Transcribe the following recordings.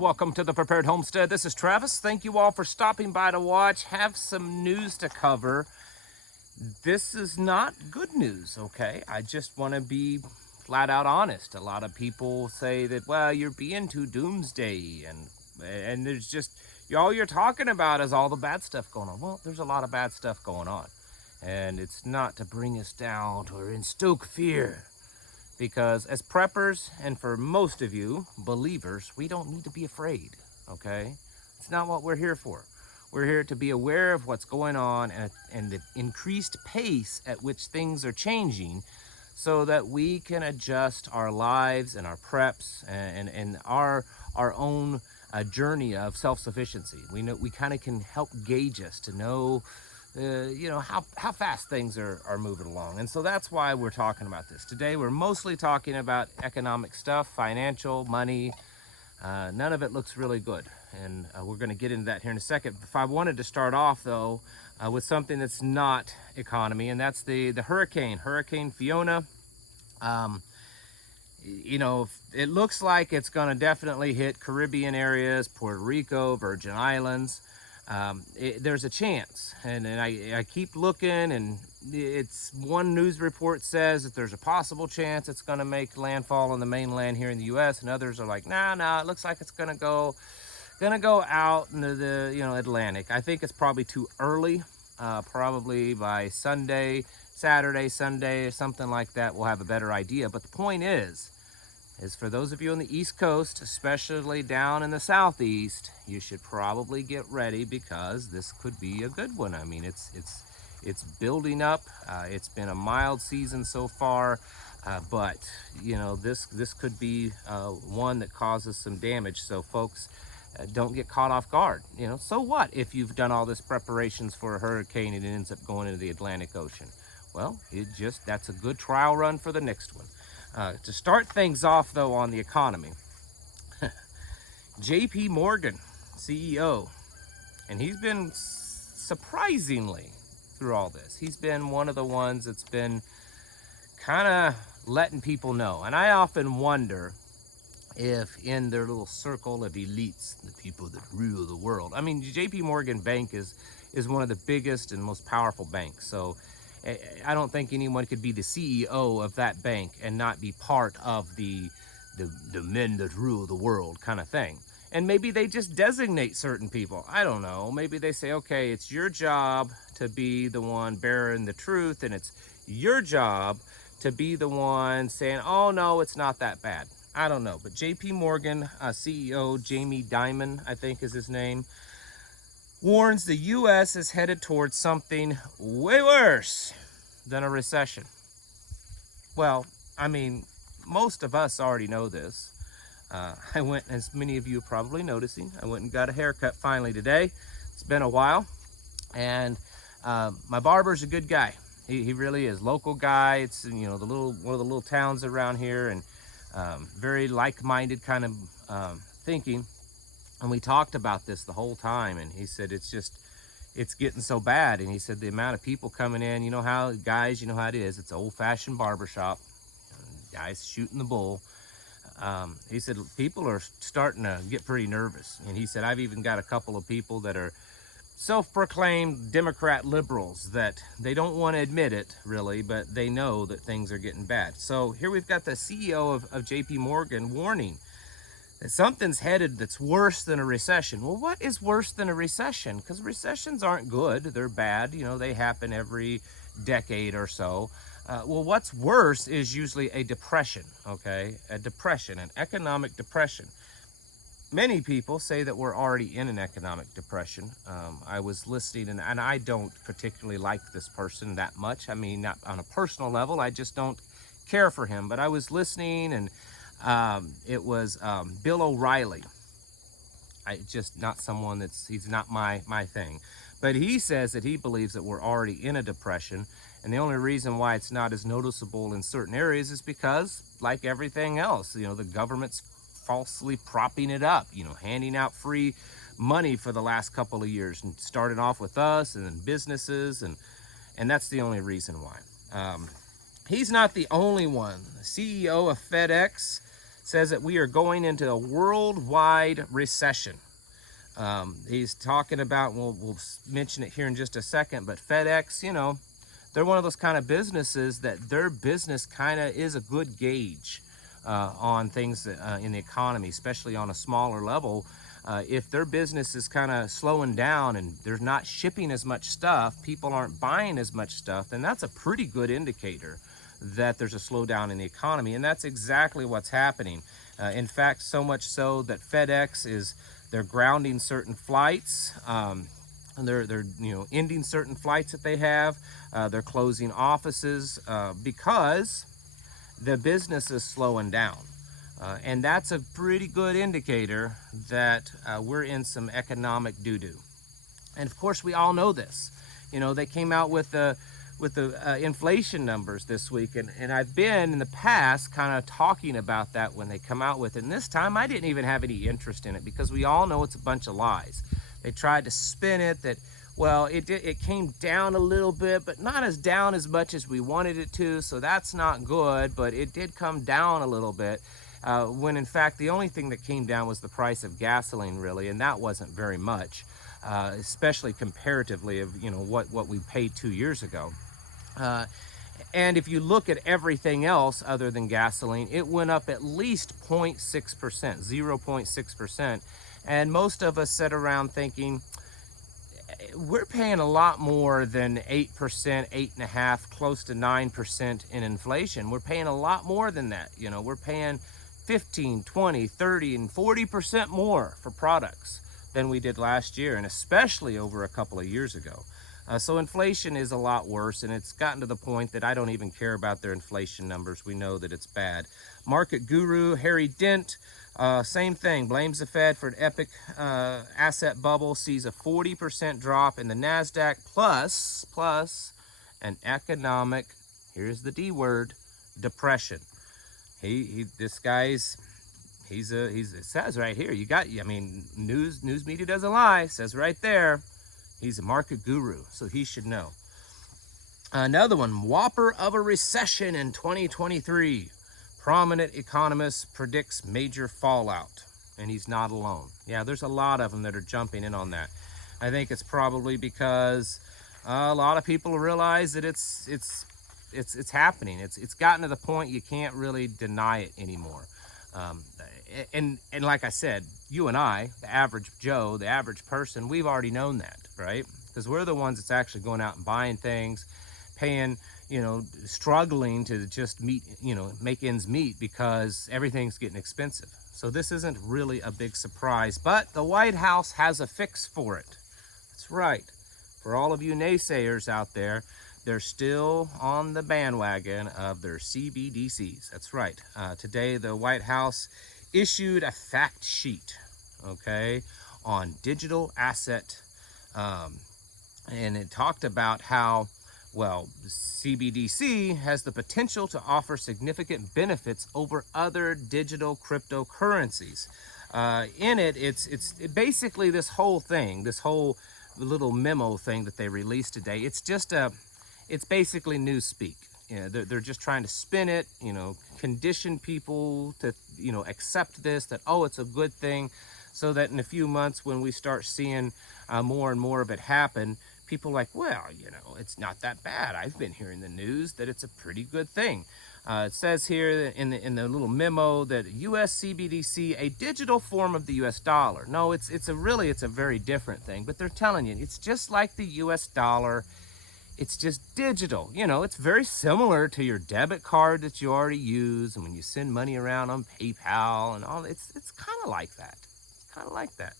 welcome to the Prepared Homestead. This is Travis. Thank you all for stopping by to watch. Have some news to cover. This is not good news, okay? I just want to be flat out honest. A lot of people say that, well, you're being too doomsday, and there's just, all you're talking about is all the bad stuff going on. Well, there's a lot of bad stuff going on, and it's not to bring us down or instoke fear. Because as preppers, and for most of you, believers, we don't need to be afraid, okay? It's not what we're here for. We're here to be aware of what's going on and the increased pace at which things are changing so that we can adjust our lives and our preps and our own journey of self-sufficiency. We kind of can help gauge us to know how fast things are moving along. And so that's why we're talking about this. Today, we're mostly talking about economic stuff, financial, money. None of it looks really good. And we're going to get into that here in a second. If I wanted to start off, though, with something that's not economy, and that's the Hurricane Fiona. It looks like it's going to definitely hit Caribbean areas, Puerto Rico, Virgin Islands. There's a chance, and I keep looking, and it's one news report says that there's a possible chance it's going to make landfall on the mainland here in the U.S., and others are like, nah, it looks like it's going to go out into the Atlantic. I think it's probably too early. Probably by Saturday, Sunday, or something like that, we'll have a better idea. But the point is for those of you on the East Coast, especially down in the Southeast, you should probably get ready because this could be a good one. I mean, it's building up. It's been a mild season so far, but this could be one that causes some damage. So folks, don't get caught off guard. So what if you've done all this preparations for a hurricane and it ends up going into the Atlantic Ocean? Well, that's a good trial run for the next one. To start things off, though, on the economy, J.P. Morgan, CEO, and he's been surprisingly through all this. He's been one of the ones that's been kind of letting people know. And I often wonder if in their little circle of elites, the people that rule the world, I mean, J.P. Morgan Bank is one of the biggest and most powerful banks. So I don't think anyone could be the CEO of that bank and not be part of the men that rule the world kind of thing. And maybe they just designate certain people. I don't know. Maybe they say, okay, it's your job to be the one bearing the truth, and it's your job to be the one saying, oh, no, it's not that bad. I don't know. But J.P. Morgan CEO Jamie Dimon, I think is his name, warns the U.S. is headed towards something way worse than a recession. Well, I mean, most of us already know this. I went, as many of you are probably noticing, I went and got a haircut finally today. It's been a while. And my barber's a good guy. He really is. Local guy. It's, one of the little towns around here, and very like-minded kind of thinking. And we talked about this the whole time, and he said it's getting so bad. And he said the amount of people coming in, guys, you know how it is. It's an old-fashioned barbershop. Guys shooting the bull. He said people are starting to get pretty nervous. And he said, I've even got a couple of people that are self-proclaimed Democrat liberals that they don't want to admit it, really, but they know that things are getting bad. So here we've got the CEO of J.P. Morgan warning that something's headed that's worse than a recession. Well, what is worse than a recession? Because recessions aren't good. They're bad. They happen every decade or so. Well, what's worse is usually a depression, okay? A depression, an economic depression. Many people say that we're already in an economic depression. I was listening, and I don't particularly like this person that much. I mean, not on a personal level. I just don't care for him. But I was listening, and it was Bill O'Reilly. He's not my thing. But he says that he believes that we're already in a depression. And the only reason why it's not as noticeable in certain areas is because, like everything else, the government's falsely propping it up, handing out free money for the last couple of years, and starting off with us and then businesses. And that's the only reason why. He's not the only one. The CEO of FedEx says that we are going into a worldwide recession. He's talking about, we'll mention it here in just a second, but FedEx, you know, they're one of those kind of businesses that their business kind of is a good gauge on things in the economy, especially on a smaller level. If their business is kind of slowing down and they're not shipping as much stuff, people aren't buying as much stuff, then that's a pretty good indicator that there's a slowdown in the economy. And that's exactly what's happening. In fact, so much so that they're grounding certain flights. They're ending certain flights that they have. They're closing offices because the business is slowing down. And that's a pretty good indicator that we're in some economic doo-doo. And of course, we all know this. You know, they came out with the inflation numbers this week, and I've been in the past kind of talking about that when they come out with it. And this time, I didn't even have any interest in it because we all know it's a bunch of lies. They tried to spin it that, well, it came down a little bit, but not as down as much as we wanted it to, so that's not good, but it did come down a little bit. When in fact, the only thing that came down was the price of gasoline, really, and that wasn't very much, especially comparatively of, you know, what we paid 2 years ago. And if you look at everything else other than gasoline, it went up at least 0.6%, 0.6%. And most of us sit around thinking, we're paying a lot more than 8%, 8.5%, close to 9% in inflation. We're paying a lot more than that. You know, we're paying 15, 20, 30, and 40% more for products than we did last year, and especially over a couple of years ago. So inflation is a lot worse, and it's gotten to the point that I don't even care about their inflation numbers. We know that it's bad. Market guru Harry Dent, same thing, blames the Fed for an epic asset bubble, sees a 40% drop in the NASDAQ, plus an economic, here's the D word, depression. It says right here, news media doesn't lie, it says right there, he's a market guru, so he should know. Another one, whopper of a recession in 2023. Prominent economist predicts major fallout, and he's not alone. Yeah, there's a lot of them that are jumping in on that. I think it's probably because a lot of people realize that it's happening. It's gotten to the point you can't really deny it anymore. And like I said, you and I, the average Joe, the average person, we've already known that, right? Because we're the ones that's actually going out and buying things, paying, struggling to just make ends meet because everything's getting expensive. So this isn't really a big surprise, but the White House has a fix for it. That's right. For all of you naysayers out there, they're still on the bandwagon of their CBDCs. That's right. Today, the White House issued a fact sheet, on digital asset. And it talked about how, CBDC has the potential to offer significant benefits over other digital cryptocurrencies. In it, it's basically this whole little memo thing that they released today. It's basically newspeak. They're just trying to spin it, condition people to, accept this, that, it's a good thing, so that in a few months when we start seeing more and more of it happen, people are like, it's not that bad. I've been hearing the news that it's a pretty good thing. It says here in the little memo that U.S. CBDC, a digital form of the U.S. dollar. No, it's a very different thing, but they're telling you, it's just like the U.S. dollar. It's just digital. It's very similar to your debit card that you already use, and when you send money around on PayPal and all, it's kind of like that. It's kind of like that.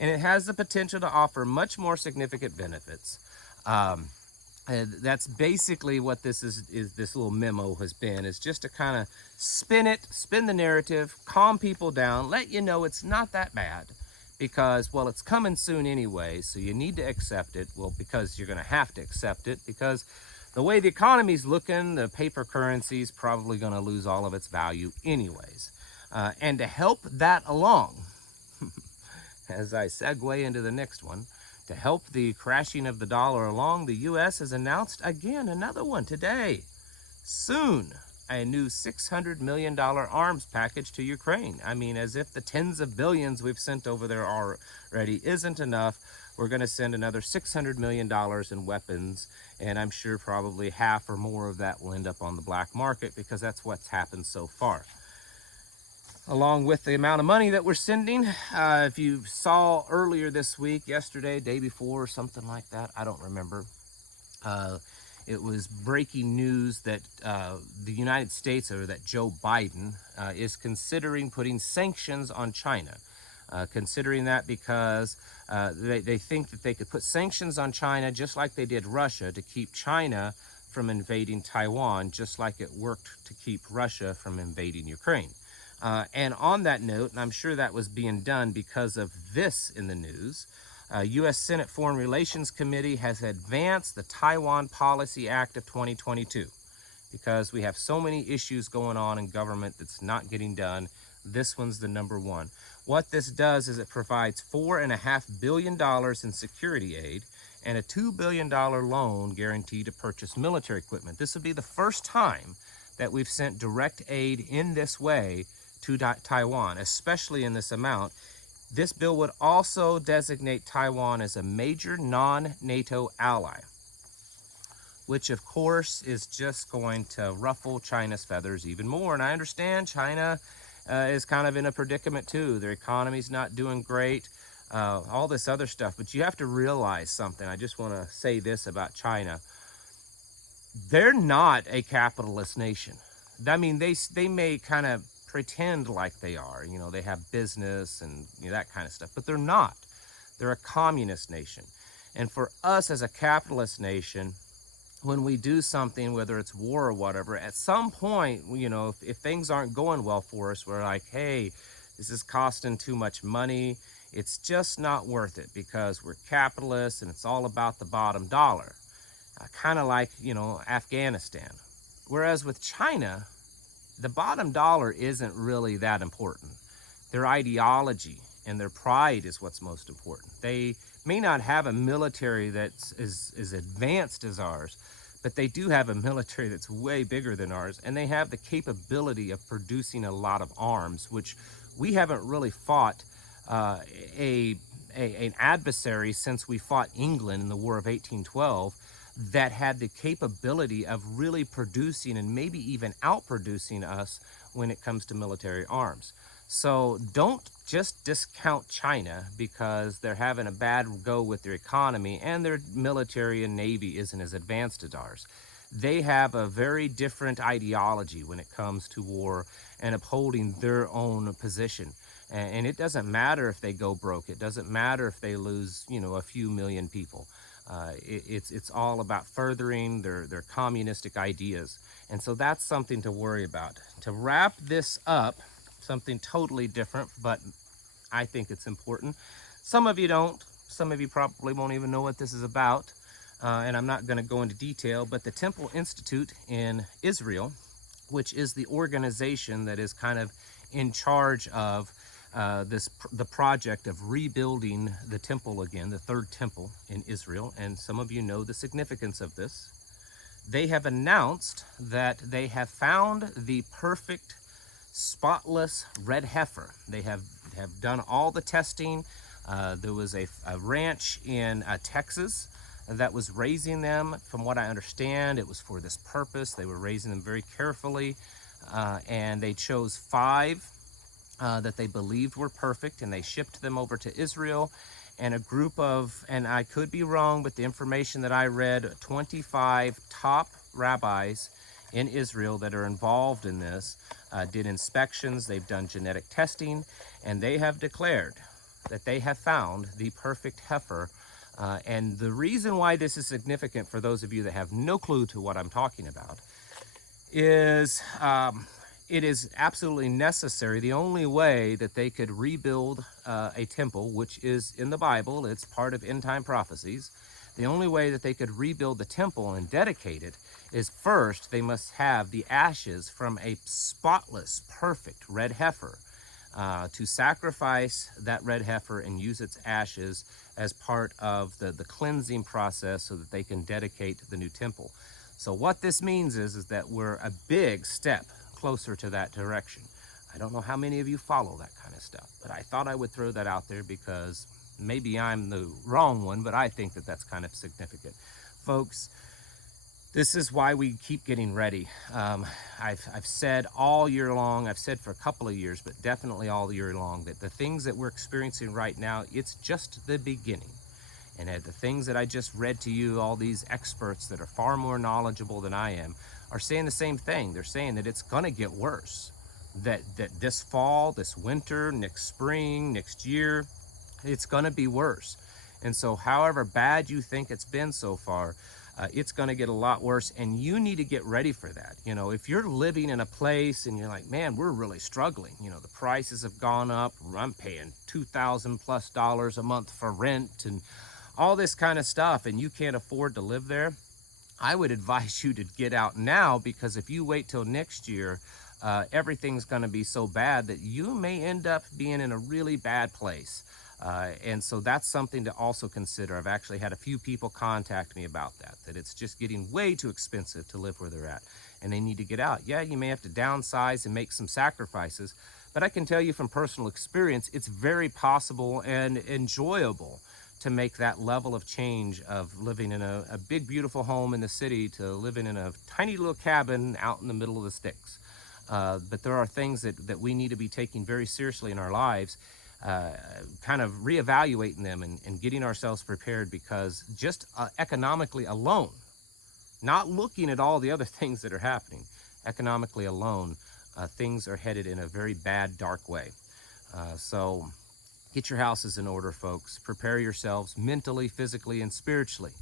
And it has the potential to offer much more significant benefits. That's basically what this little memo has been, is just to kind of spin the narrative, calm people down, let you know it's not that bad. Because, it's coming soon anyway, so you need to accept it. Because you're going to have to accept it, because the way the economy's looking, the paper currency is probably going to lose all of its value anyways. And to help that along, as I segue into the next one, to help the crashing of the dollar along, the U.S. has announced again another one today. Soon, a new $600 million arms package to Ukraine. I mean, as if the tens of billions we've sent over there already isn't enough, we're going to send another $600 million in weapons, and I'm sure probably half or more of that will end up on the black market, because that's what's happened so far. Along with the amount of money that we're sending, if you saw earlier this week, yesterday, day before, or something like that, I don't remember, it was breaking news that the United States, or that Joe Biden, is considering putting sanctions on China. Considering that because they think that they could put sanctions on China just like they did Russia, to keep China from invading Taiwan, just like it worked to keep Russia from invading Ukraine. And on that note, and I'm sure that was being done because of this in the news, U.S. Senate Foreign Relations Committee has advanced the Taiwan Policy Act of 2022. Because we have so many issues going on in government that's not getting done, this one's the number one. What this does is it provides $4.5 billion in security aid and a $2 billion loan guaranteed to purchase military equipment. This would be the first time that we've sent direct aid in this way to Taiwan, especially in this amount. This bill would also designate Taiwan as a major non-NATO ally, which of course is just going to ruffle China's feathers even more. And I understand China is kind of in a predicament too. Their economy's not doing great, all this other stuff. But you have to realize something. I just want to say this about China. They're not a capitalist nation. I mean, they may kind of pretend like they are. You know, they have business and that kind of stuff. But they're not. They're a communist nation. And for us as a capitalist nation, when we do something, whether it's war or whatever, at some point, if things aren't going well for us, we're like, hey, this is costing too much money. It's just not worth it, because we're capitalists and it's all about the bottom dollar. Kind of like, Afghanistan. Whereas with China, the bottom dollar isn't really that important. Their ideology and their pride is what's most important. They may not have a military that's as advanced as ours, but they do have a military that's way bigger than ours, and they have the capability of producing a lot of arms, which we haven't really fought an adversary since we fought England in the War of 1812 that had the capability of really producing and maybe even outproducing us when it comes to military arms. So don't just discount China because they're having a bad go with their economy and their military and navy isn't as advanced as ours. They have a very different ideology when it comes to war and upholding their own position. And it doesn't matter if they go broke. It doesn't matter if they lose, a few million people. It's all about furthering their communistic ideas. And so that's something to worry about. To wrap this up, something totally different, but I think it's important. Some of you don't. Some of you probably won't even know what this is about. And I'm not going to go into detail, but the Temple Institute in Israel, which is the organization that is kind of in charge of the project of rebuilding the temple again, the third temple in Israel, and some of you know the significance of this. They have announced that they have found the perfect, spotless red heifer. They have done all the testing. There was a ranch in Texas that was raising them. From what I understand, it was for this purpose. They were raising them very carefully, and they chose 5 that they believed were perfect, and they shipped them over to Israel. And a group of, and I could be wrong, but the information that I read, 25 top rabbis in Israel that are involved in this did inspections. They've done genetic testing, and they have declared that they have found the perfect heifer. And the reason why this is significant for those of you that have no clue to what I'm talking about is it is absolutely necessary. The only way that they could rebuild a temple, which is in the Bible, it's part of end time prophecies. The only way that they could rebuild the temple and dedicate it is first they must have the ashes from a spotless, perfect red heifer to sacrifice that red heifer and use its ashes as part of the cleansing process so that they can dedicate the new temple. So what this means is that we're a big step closer to that direction. I don't know how many of you follow that kind of stuff, but I thought I would throw that out there because maybe I'm the wrong one, but I think that that's kind of significant. Folks, this is why we keep getting ready. I've said all year long, I've said for a couple of years, but definitely all year long, that the things that we're experiencing right now, it's just the beginning. And the things that I just read to you, all these experts that are far more knowledgeable than I am, are saying the same thing. They're saying that it's gonna get worse. That this fall, this winter, next spring, next year, it's gonna be worse. And so however bad you think it's been so far, it's gonna get a lot worse, and you need to get ready for that. You know, if you're living in a place and you're like, man, we're really struggling. You know, the prices have gone up. I'm paying $2,000+ a month for rent and all this kind of stuff, and you can't afford to live there. I would advise you to get out now, because if you wait till next year, everything's gonna be so bad that you may end up being in a really bad place. And so that's something to also consider. I've actually had a few people contact me about that it's just getting way too expensive to live where they're at, and they need to get out. Yeah, you may have to downsize and make some sacrifices, but I can tell you from personal experience, it's very possible and enjoyable to make that level of change of living in a big, beautiful home in the city to living in a tiny little cabin out in the middle of the sticks. But there are things that we need to be taking very seriously in our lives, kind of reevaluating them and getting ourselves prepared, because just economically alone, not looking at all the other things that are happening, economically alone, things are headed in a very bad, dark way. So get your houses in order, folks. Prepare yourselves mentally, physically, and spiritually.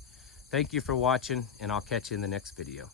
Thank you for watching, and I'll catch you in the next video.